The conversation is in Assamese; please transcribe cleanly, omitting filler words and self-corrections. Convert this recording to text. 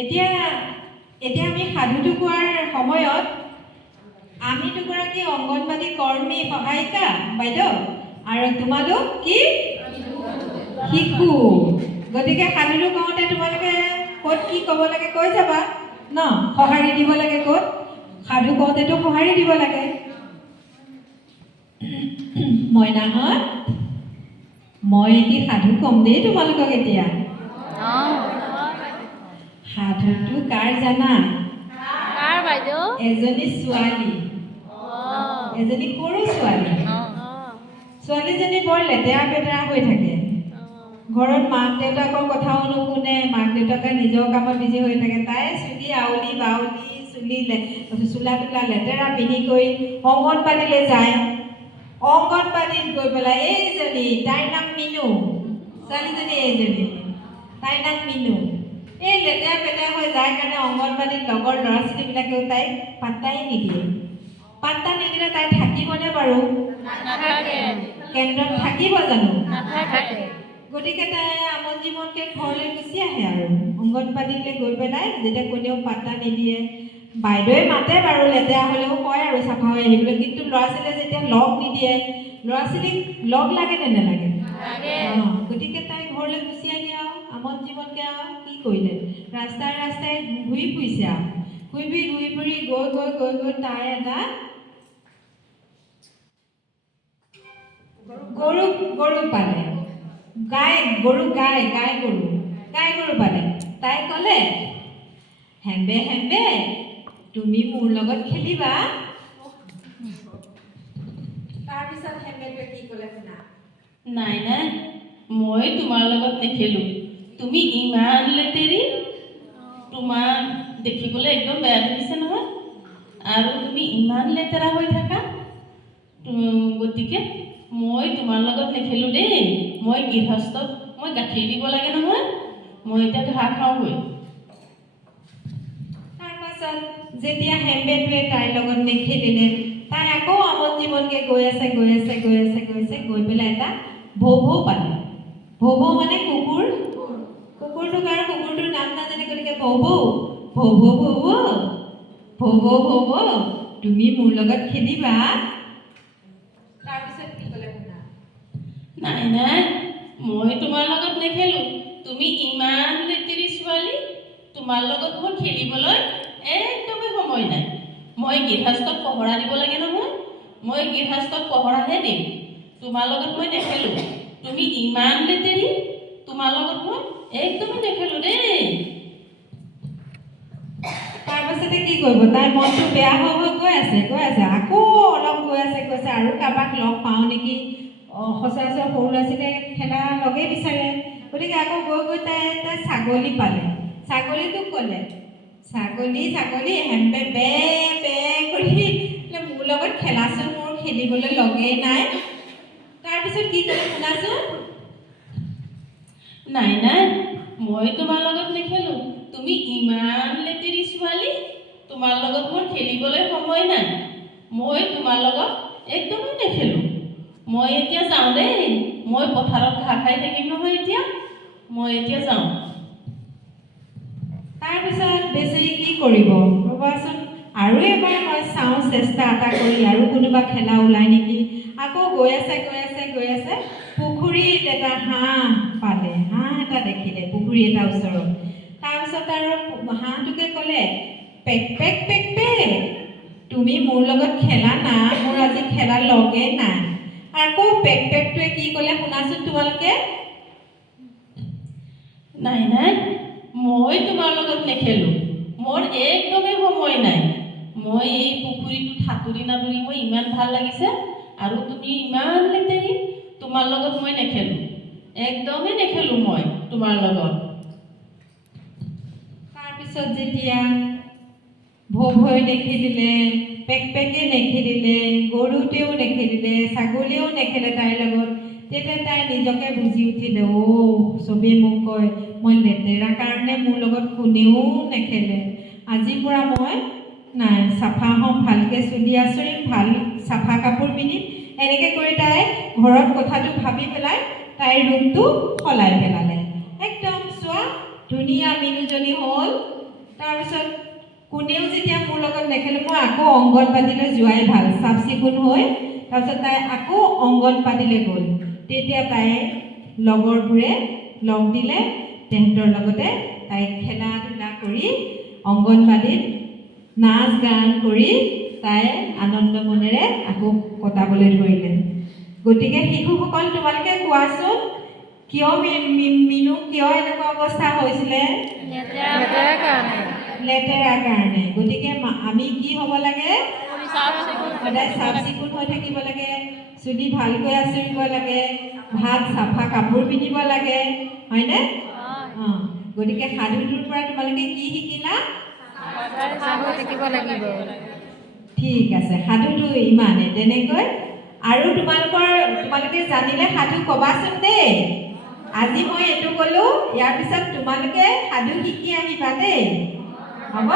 এতিয়া এতিয়া আমি সাধুটো কোৱাৰ সময়ত আমি দুগৰাকী অংগনবাদী কৰ্মী সহায়িকা বাইদেউ আৰু তোমালোক কি শিশু। গতিকে সাধুটো কওঁতে তোমালোকে ক'ত কি ক'ব লাগে কৈ যাবা ন, সঁহাৰি দিব লাগে ক'ত, সাধু কওঁতেতো সঁহাৰি দিব লাগে। মইনাহঁত, মই এটি সাধু ক'ম দেই তোমালোকক এতিয়া। সাধুটো কাৰ জানা? কাৰ বাইদেউ? এজনী ছোৱালী, এজনী সৰু ছোৱালী। ছোৱালীজনী বৰ লেতেৰা পেতেৰা হৈ থাকে। ঘৰত মাক দেউতাকৰ কথাও নুশুনে, মাক দেউতাকে নিজৰ কামত বিজি হৈ থাকে। তাই চুলি আউলি বাউলি, চোলা তোলা লেতেৰা পিন্ধি কৰি অংগনবাদীলৈ যায়। অংগনবাদীত গৈ পেলাই এইজনী, তাইৰ নাম মিনু, ছোৱালীজনী এইজনী, তাইৰ নাম মিনু। এই লেতেৰা পেতেৰা হৈ যায় কাৰণে অংগনবাদীত লগৰ ল'ৰা ছোৱালীবিলাকেও তাইক পাত্তাই নিদিয়ে। পাত্তা নিদিলে তাই থাকিবনে বাৰু? কেন্দ্ৰত থাকিব জানো? গতিকে তাই আমন জীৱনকে ঘৰলৈ গুচি আহে আৰু অংগনবাদীলৈ গৈ পেলাই যেতিয়া কোনেও পাত্তা নিদিয়ে। বাইদেৱে মাতে বাৰু, লেতেৰা হ'লেও কয় আৰু চাফা হৈ আহিবলৈ, কিন্তু ল'ৰা ছোৱালীয়ে যেতিয়া লগ নিদিয়ে, ল'ৰা ছোৱালীক লগ লাগে নে নালাগে? গতিকে তাই ঘৰলৈ গুচি আহি আৰু আমন জীৱনকে আৰু কি কৰিলে, ৰাস্তাই ৰাস্তাই ঘূৰি ফুৰিছে আৰু ঘূৰি ফুৰি গৈ তাই এটা গৰু পালে। গাই গৰু পালে। তাই ক'লে, হেম্বে হেম্বে তুমি মোৰ লগত খেলিবা। তাৰপিছত হেম্বেটোৱে কি ক'লে শুনা। নাই নাই, মই তোমাৰ লগত নেখেলো। তুমি ইমান লেতেৰি, তোমাক দেখিবলৈ একদম বেয়া দেখিছে নহয়, আৰু তুমি ইমান লেতেৰা হৈ থাকা। গতিকে মই তোমাৰ লগত নেখেলো দেই। মই গৃহস্থক মই গাখীৰ দিব লাগে নহয়, মই এতিয়া ঘাঁহ খাওঁগৈ। তাৰপাছত যেতিয়া হেম্বেটোৱে তাইৰ লগত নেখেলিলে, তাই আকৌ আমন জীৱনকে গৈ আছে গৈ পেলাই এটা ভৌ পালে। ভৌ মানে কুকুৰ। কুকুৰটোক আৰু কুকুৰটোৰ নাম নাজানে, গতিকে ভৌ তুমি মোৰ লগত খেলিবা। তাৰপিছত কি ক'লে শুনা। নাই নাই, মই তোমাৰ লগত নেখেলো। তুমি ইমান লেতেৰি ছোৱালী, তোমাৰ লগত মোৰ খেলিবলৈ একদমেই সময় নাই। মই গৃহস্থক পহৰা দিব লাগে নহয়, মই গৃহস্থক পহৰাহে দিম। তোমাৰ লগত মই নেখেলো। তুমি ইমান লেতেৰি, তোমাৰ লগত মই একদমেই নেখেলো দেই। তাৰপাছতে কি কৰিব, তাইৰ মনটো বেয়া হৈ গৈ আছে আকৌ অলপ গৈ আছে আৰু কাৰোবাক লগ পাওঁ নেকি। সচৰাচৰ সৰু ল'ৰা ছোৱালীয়ে খেলা লগেই বিচাৰে। গতিকে আকৌ গৈ তাই এটা ছাগলী পালে। ছাগলীটোক ক'লে, ছাগলী হেম্বে বে কৰি মোৰ লগত খেলাচোন, মোৰ খেলিবলৈ লগেই নাই। তাৰপিছত কি ক'লে শুনাচোন। নাই নাই, মই তোমাৰ লগত নেখেলো। তুমি ইমান লেতেৰি ছোৱালী, তোমাৰ লগত মোৰ খেলিবলৈ সময় নাই। মই তোমাৰ লগত একদমেই নেখেলো। মই এতিয়া যাওঁ দেই। মই পথাৰত ঘাঁহ খাই থাকিম নহয় এতিয়া। মই এতিয়া যাওঁ। তাৰপিছত বেচেৰি কি কৰিব ৰ'বাচোন, আৰু এবাৰ মই চাওঁ চেষ্টা এটা কৰি, আৰু কোনোবা খেলা ওলাই নেকি। আকৌ গৈ আছে পুখুৰীত এটা হাঁহ পালে। হাঁহ এটা দেখিলে পুখুৰী এটা ওচৰত। তাৰপিছত আৰু হাঁহটোকে ক'লে, পেক তুমি মোৰ লগত খেলা না, মোৰ আজি খেলা লগে নাই। আকৌ পেকটোৱে কি ক'লে শুনাচোন তোমালোকে। নাই নাই, মই তোমাৰ লগত নেখেলো। মোৰ একদমেই সময় নাই। মই এই পুখুৰীটোত সাঁতুৰি মই ইমান ভাল লাগিছে, আৰু তুমি ইমান লেতেৰি, তোমাৰ লগত মই নেখেলো। একদমেই নেখেলো মই তোমাৰ লগত। তাৰপিছত যেতিয়া ভৈ নেখেলিলে, পেকে নেখেলিলে, গৰুতেও নেখেলিলে, ছাগলীয়েও নেখেলে তাইৰ লগত, তেতিয়া তাই নিজকে বুজি উঠিলে, চবেই মোক কয় মই লেতেৰা কাৰণে মোৰ লগত কোনেও নেখেলে। আজিৰ পৰা মই নাই চাফা হ'ম, ভালকৈ চুলি আঁচুৰিম, ভাল চাফা কাপোৰ পিন্ধিম, এনেকৈ কৰি তাই ঘৰত কথাটো ভাবি পেলাই তাইৰ ৰুমটো সলাই পেলালে। একদম চোৱা ধুনীয়া মিনুজনী হ'ল। তাৰপিছত কোনেও যেতিয়া মোৰ লগত নেখেলে মই আকৌ অংগনবাদীলৈ যোৱাই ভাল, চাফ চিকুণ হৈ। তাৰপিছত তাই আকৌ অংগনবাদীলৈ গ'ল। তেতিয়া তাই লগৰবোৰে লগ দিলে, তেহেঁতৰ লগতে তাইক খেলা ধূলা কৰি অংগনবাদীত নাচ গান কৰি তাই আনন্দ মনেৰে আকৌ কটাবলৈ ধৰিলে। গতিকে শিশুসকল তোমালোকে কোৱাচোন কিয় মিনু কিয় এনেকুৱা অৱস্থা হৈছিলে? লেতেৰা কাৰণে। গতিকে আমি কি হ'ব লাগে? সদায় চাফ চিকুণ হৈ থাকিব লাগে, চুলি ভালকৈ আঁচুৰিব লাগে, ভাত চাফা কাপোৰ পিন্ধিব লাগে, হয়নে? গতিকে সাধুটোৰ পৰা তোমালোকে কি শিকিলা? ঠিক আছে, সাধুটো ইমানে তেনেকৈ। আৰু তোমালোকে জানিলে সাধু ক'বাচোন দেই। আজি মই এইটো ক'লো, ইয়াৰ পিছত তোমালোকে সাধু শিকি আহিবা দেই, হ'ব?